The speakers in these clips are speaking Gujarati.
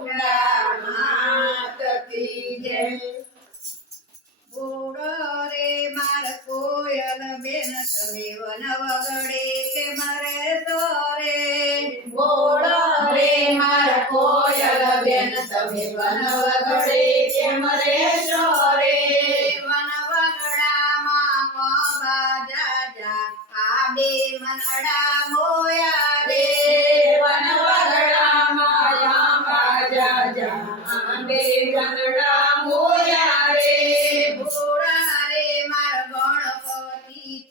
ચામુંડા માત રે માર કોયલ બેન, તમે વન વગડે કે મરે સોરે બોલો રે માર કોયલ બેન તમે વન વગડે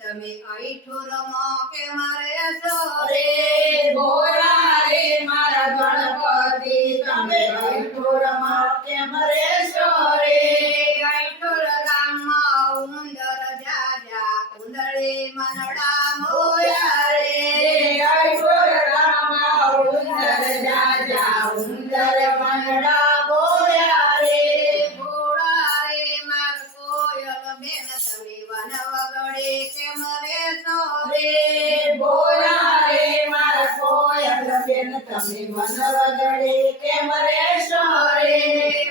તમે અઠો રમો કે મારે સોરે રે બોલા રે મારા ગણપતિ, તમે ઠોરમાં કેમ કે રે વગડે કે મરે તમે મન વગડે રહેશો રે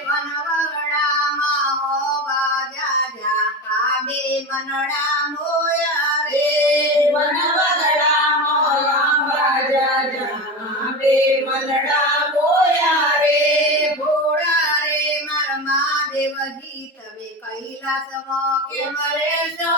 વન વગડામાં હોવા જાજા આ બે મનડા મોયા રે. માર મહાદેવજી તમે કૈલાસમાં કે મરે સોરે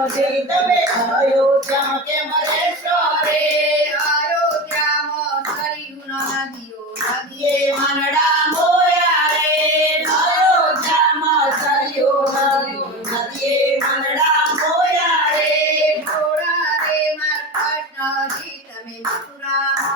રામજી તમે અયોધ્યા કેમ રહેશો રે અયોધ્યામાં સરયુ નદીઓ નદીએ મંડળા મોયા રે અયોધ્યામાં સરયો નદીઓ નદીએ મંડળા મોયા રે ઘોડા રે મારા તમે મથુરામાં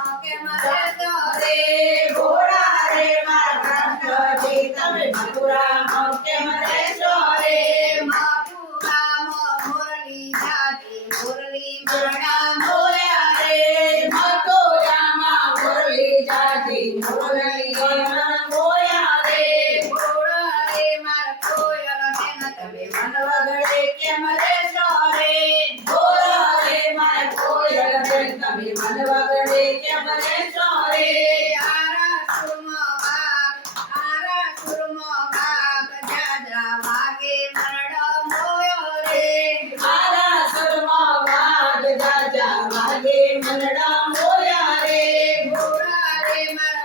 બેન તમે મન વગડે કેમ રહેશો રે આરા સુરમાં બાગ આરા સુરમાં બાગ જાજા વાગે મરડો મોયો રે મારા સરમાં વાગ જાજા વાગે મનડા મોયા રે ભોળા રે મારા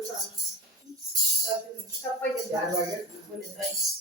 કેમ રહેશો